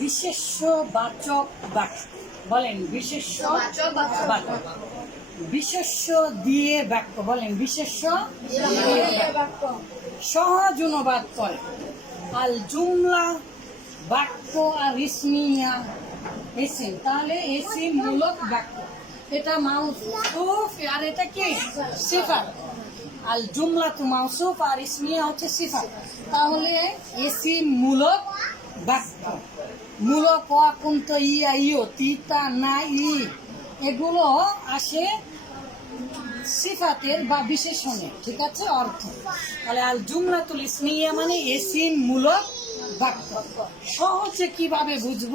বিশেষ্য বাচক বাক্য বলেন বিশেষ্য বাচক বিশেষ্য দিয়ে বাক্য বলেন বিশেষ্য সহজ অনুবাদ করে। আল জুমলা বাক্য আর ইসমিয়া এসিম। তাহলে এসিম মূলক বাক্য। এটা মাউসুফ আর এটা কি? সিফাত। আল জুমলা তু মাউসুফ আর ইসমিয়া হচ্ছে সিফাত তাহলে এসি মূলক বাক্য। মূলক অকুন্ত ইয়া ইও তিতা না ই। এগুলো আসে সিফাতের বা বিশেষণে, ঠিক আছে? অর্থ। তাহলে আল জুমলাতুল ইসমিয়া মানে এসিম মূলক বাক্য। সহজে কীভাবে বুঝব?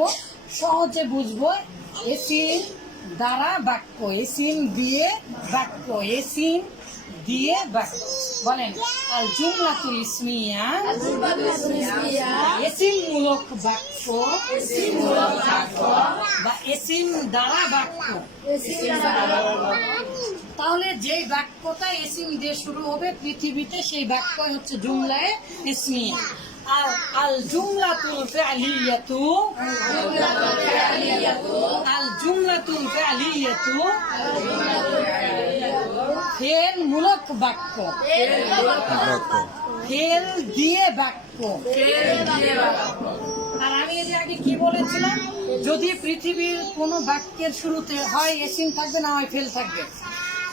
সহজে বুঝব এসিম দ্বারা বাক্য এসিম দিয়ে বাক্য এসিম দিয়ে বলেন, আল জুমলাতুল ইসমিয়া এসিম মূলক বাক্য, বা এসিম দ্বারা বাক্য। তাহলে যে বাক্যটা এসিম দিয়ে শুরু হবে, পৃথিবীতে সেই বাক্য হচ্ছে জুমলায় ইসমিয়া। আর আল জুমলাতুল ফিআলিয়াতু আল জুমলাতুল ফেল মূলক বাক্য ফেল দিয়ে বাক্য আর আমি এর আগে কি বলেছিলাম? যদি পৃথিবীর কোনো বাক্যের শুরুতে হয় এসিম থাকবে না হয় ফেল থাকবে?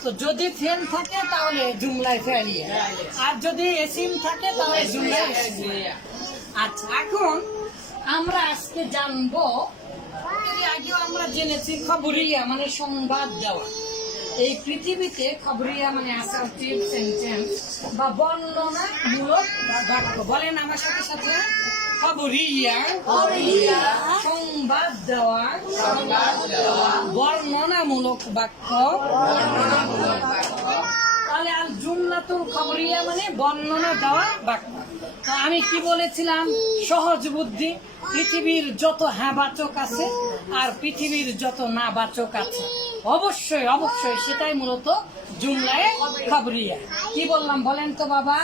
তো যদি ফ্যান থাকে তাহলে জুমলায় ফেলিয়ে আর যদি এসিম থাকে তাহলে জুমলায়। আচ্ছা এখন আমরা আজকে জানব আগেও আমরা জেনেছি খবরিয়া মানে সংবাদ দেওয়া। এই পৃথিবীতে খবরিয়া মানে অ্যাসার্টিভ সেন্টেন্স বা বর্ণনা মূলক বাক্য। বলেন আমার সাথে সাথে। খবরিয়া সংবাদ দেওয়া বর্ণনামূলক বাক্য তাহলে আল জুমলাতুল খবরিয়া মানে বর্ণনা দেওয়া বাক্য। তো আমি কি বলেছিলাম? সহজ বুদ্ধি। পৃথিবীর যত হ্যাঁ বাচক আছে আর পৃথিবীর যত না বাচক আছে। অবশ্যই অবশ্যই, সেটাই মূলত জুমলায় খবরিয়া। কি বললাম বলেন তো বাবা?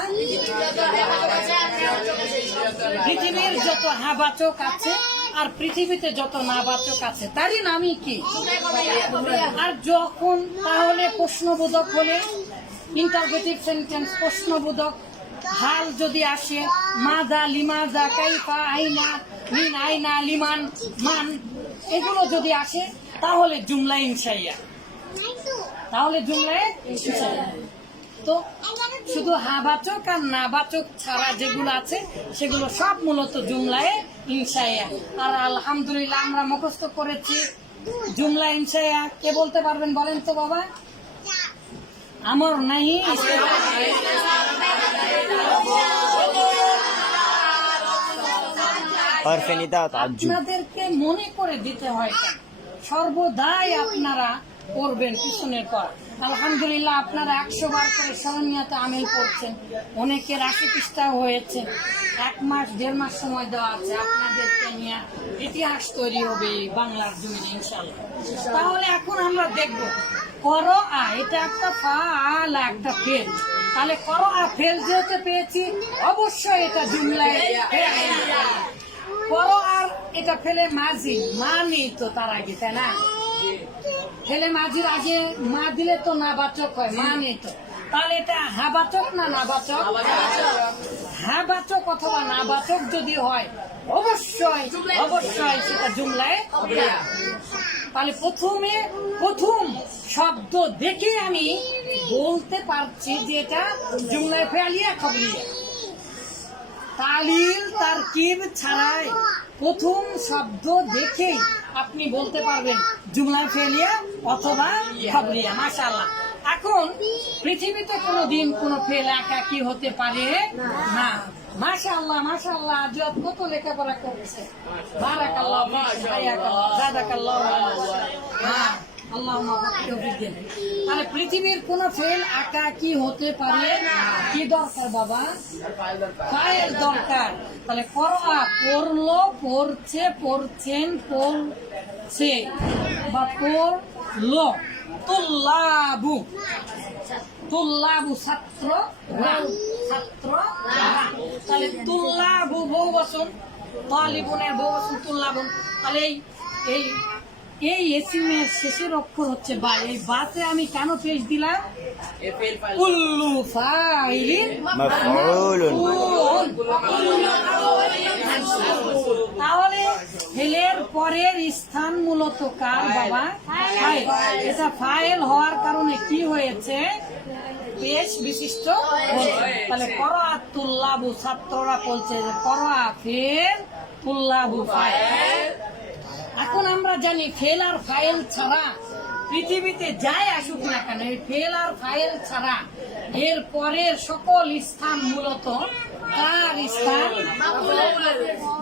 পৃথিবীর যত হ্যাঁ বাচক আছে আর পৃথিবীতে যত না বাচক আছে, তারই নামই কি? আর যখন তাহলে প্রশ্নবোধক হলে ইন্টারগেটিভ সেন্টেন্স প্রশ্নবোধক, হাল যদি আসে মাজা লিমাজা কাইফা আইনা, মিন আইনা লিমান মান, এগুলো যদি আসে তাহলে জুমলা ইনশাইয়া তাহলে জুমলা ইনশাইয়া তো শুধু হা বাচক আর না বাচক ছাড়া যেগুলো আছে সেগুলো সব মূলত জুমলায় ইনশাইয়া আর আলহামদুলিল্লাহ আমরা মুখস্থ করেছি জুমলা ইনশাইয়া কে বলতে পারবেন বলেন তো বাবা? আমার নাই আপনাদেরকে মনে করে দিতে হয়। সর্বদাই আপনারা করবেন পিছনের পর। আলহামদুলিল্লাহ আপনারা একশো বার করে স্মরণীয়তে আমিল করছেন। অনেকের আশি পৃষ্ঠা হয়েছে। এক মাস, দেড় মাস সময় দেওয়া আছে আপনাদেরকে নিয়ে ইতিহাস তৈরি হবে বাংলার জমি ইনশাল্লাহ তাহলে এখন আমরা দেখব কর আ এটা একটা ফা একটা ফেল তাহলে কর আ ফেল যেহেতু পেয়েছি, অবশ্যই এটা জুমলায় করো আর এটা ফেলে মাঝি, মা নেই তো তার আগে, তাই না? ফেলে মাঝির আগে মা দিলে তো না বাচক হয়, মা নেই তো। তাহলে এটা হ্যাঁ বাচক না না বাচক হ্যাঁ বাচক অথবা না বাচক যদি হয়, অবশ্যই অবশ্যই সেটা জুমলায় তাহলে প্রথমে প্রথম শব্দ দেখে আমি বলতে পারছি যে এটা জুমলায় ফেলিয়া খবরিয়া তালিল তারকিব ছাড়াই প্রথম শব্দ দেখেই আপনি বলতে পারবেন জুমলা ফেলিয়া অথবা খাবরিয়া মাশাআল্লাহ। এখন পৃথিবীতে কোনো দিন কোনো ফেল একা কি হতে পারে না। মাশাআল্লাহ মাশাআল্লাহ আজ কত লেখাপড়া করছে। বারাকাল্লাহ হ্যাঁ। বারিক তাহলে পৃথিবীর কোন ফেল একা কি হতে পারে? কি দরকার বাবা? ফাইল দরকার। তাহলে পড়া, পড়ল, পড়ছে, পড়ছেন, পড়ছে বা পড়ল। তুল্লাবু। তুল্লাবু ছাত্র ছাত্র। তাহলে তুল্লাবু বহু বচন তালিবনের বউ সুতুল্লাবন তাহলে এই এই এসি এসিমের শেষের অক্ষর হচ্ছে বা। এই বাসে আমি কেন পেশ দিলাম? উল্লু তাহলে হেলের পরের স্থান মূলত কার বাবা? এটা ফাইল হওয়ার কারণে কি হয়েছে? পেশ বিশিষ্ট তাহলে করোয়া তুল্লাবু ছাত্ররা বলছে যে করোয়া ফের তুল্লাবু ফাইল। এখন আমরা জানি ফেল আর ফাইল ছাড়া পৃথিবীতে যাই আসুক না কেন, এই ফেল আর ফাইল ছাড়া এর পরের সকল স্থান মূলত কার স্থান?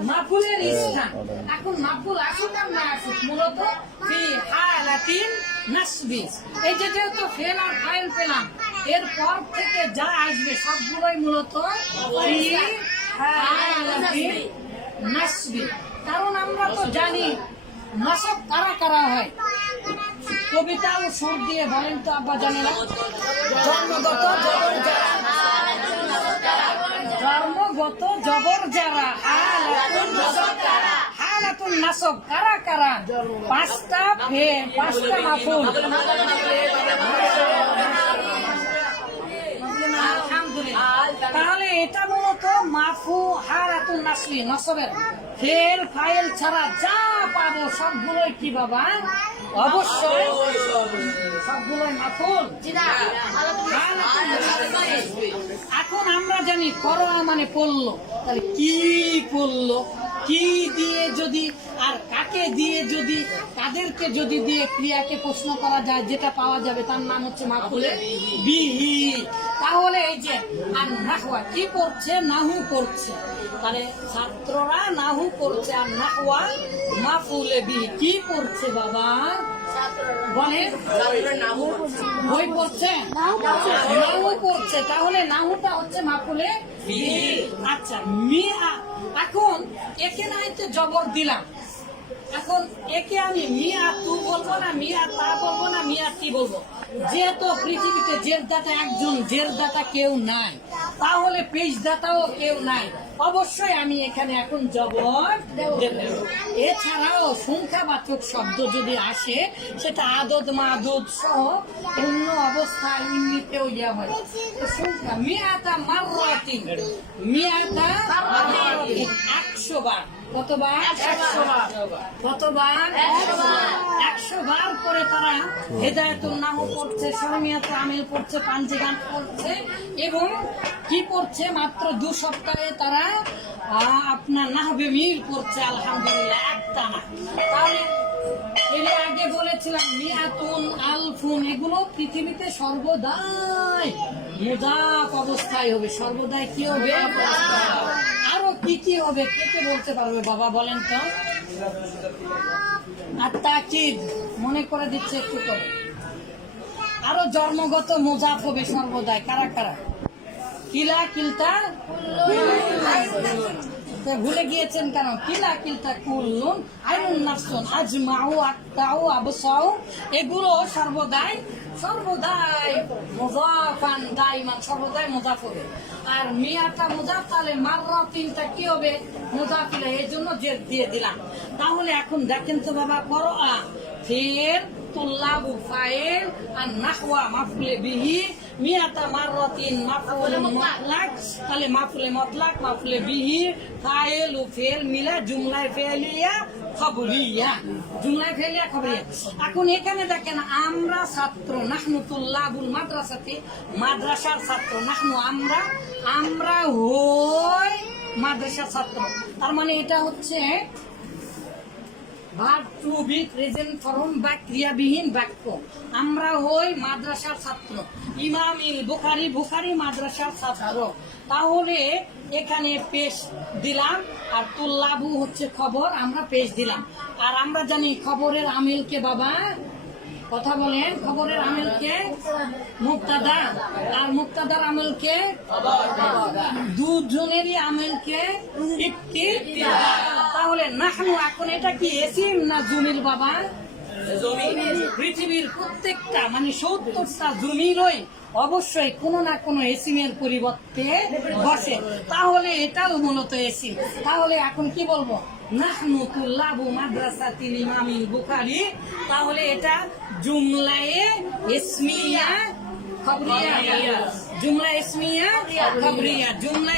মাফুলের স্থান। এখন মাফুল আসুক আর না আসুক, মূলত হালাতিন নাসবি। এই যে যেহেতু ফেল আর ফাইল পেলাম এর পর থেকে যা আসবে সবগুলোই মূলত নাসবি। কারণ আমরা তো জানি নাসব কারা কারা হয়? কবিতা ও সুর দিয়ে বলেন তো আব্বা জানে না জন্মগত জবর যারা। জন্মগত জবর যারা। নাসব কারা কারা? পাঁচটা ফে, পাঁচটা মাফুল। তাহলে এটা মূলত মাফু হারাতুন নাসলি নসবের। ফের ফাইল ছাড়া যা পাবো সবগুলোই কি বাবা? অবশ্যই। সবগুলোই এখন আমরা জানি করোয়া মানে পড়ল। তাহলে কি পড়ল? কি দিয়ে যদি আর কাকে দিয়ে যদি তাদেরকে যদি দিয়ে ক্রিয়াকে প্রশ্ন করা যায় যেটা পাওয়া যাবে তার নাম হচ্ছে মাফুলে বিহি। তাহলে এই যে আর নাহওয়া কি পড়ছে নাহু করছে? তাহলে ছাত্ররা নাহু করছে আর নাহওয়া মাফুলে বিহি কি করছে বাবা? বলেন। বই পড়ছে? নাহু পড়ছে তাহলে নাহুটা হচ্ছে মাফুলে আচ্ছা মিয়া এখন একে না হয়তো জবর দিলাম। এখন একে আমি মিয়া তু বলব না মিয়া তা বলব না মিয়া কি বলব। যেহেতু পৃথিবীতে জের দাতা একজন জের দাতা কেউ নাই, তাহলে পেজ দাতাও কেউ নাই। অবশ্যই আমি এখানে এখন জবর এছাড়াও সংখ্যাবাচক শব্দ যদি আসে, সেটা আদত মাদত সহ অন্য অবস্থায় এমনিতেও ইয়া হয়। সংখ্যা মিয়াতা মাররাতিন। মিয়াতা একশো বার। কতবার? একশো বার কতবার? একশো বার করে তারা হেদায়তুল নাম পড়ছে সরমিয়াতে আমিল পড়ছে পাঞ্জি গান পড়ছে এবং কি পড়ছে? মাত্র দু সপ্তাহে তারা আপনার নাহবে মিল পড়ছে আলহামদুলিল্লাহ একটা না তাহলে এর আগে বলেছিলাম মিয়াতুন আলফুন এগুলো পৃথিবীতে সর্বদাই মুদাফ অবস্থায় হবে। সর্বদাই কি হবে? আরও কি কি হবে, কে কে বলতে পারবে? বাবা বলেন তো। আর তাকিদ মনে করে দিচ্ছে একটু করে। আরও জন্মগত মোজাফ হবে সর্বদাই। কারা কারা? কিলা, কিলতা? তো ভুলে গিয়েছেন কেন? কিলা কিলতা কুল্লুন আইনুন নাফসুন আজমাউ আত্তাউ আবসাউ। এগুলো সর্বদাই সর্বদাই মুজাফান দাইমান, সর্বদাই মুজাফ হবে আর মিয়াটা মুজাফ, তাহলে মাররা তিনটা কি হবে? মুজাফিলা এই জন্য দিয়ে দিলাম। তাহলে এখন দেখেন তো বাবা করো আ ফের তুল্লাবু ফাইল আর নাহওয়া মাফুলে বিহি মিয়াতা মাররাতিন মাফুলে মতলাক তাহলে মাফুলে মতলাক মাফুলে বিহি ফাইল ও ফেল মিলা জুমলায় ফেলিয়া খবরিয়া জুমলায় ফেলিয়া খবরিয়া এখন এখানে দেখেন আমরা ছাত্র নাহনু তুল্লাবুল মাদ্রাসাতে মাদ্রাসার ছাত্র নাহনু আমরা আমরা হই মাদ্রাসার ছাত্র। তার মানে এটা হচ্ছে verb to be present form বা ক্রিয়াবিহীন বাক্য। আমরা হই মাদ্রাসার ছাত্র। ইমামিল বুখারি বুখারি মাদ্রাসার ছাত্র। তাহলে এখানে পেশ দিলাম আর তুল্লাবু হচ্ছে খবর আমরা পেশ দিলাম। আর আমরা জানি খবরের আমিলকে বাবা? কথা বলেন খবরের আমিলকে মুক্তাদা। আর মুক্তাদার আমিলকে দুজনেরই আমিলকে ইফতির তাহলে নাহনু এখন এটা কি এসিম না জুমিল বাবা? পৃথিবীর প্রত্যেকটা মানে সত্তরটা জমিরই অবশ্যই কোনো না কোনো এসিমের পরিবর্তে বসে। তাহলে এটাও মূলত এসিম। তাহলে এখন কি বলব? নাহনু তুল্লাবু মাদ্রাসাতিল ইমামিল বুখারী। তাহলে এটা জুমলায়ে ইসমিয়া খবরিয়া জুমলা ইসমিয়া খবরিয়া জুমলা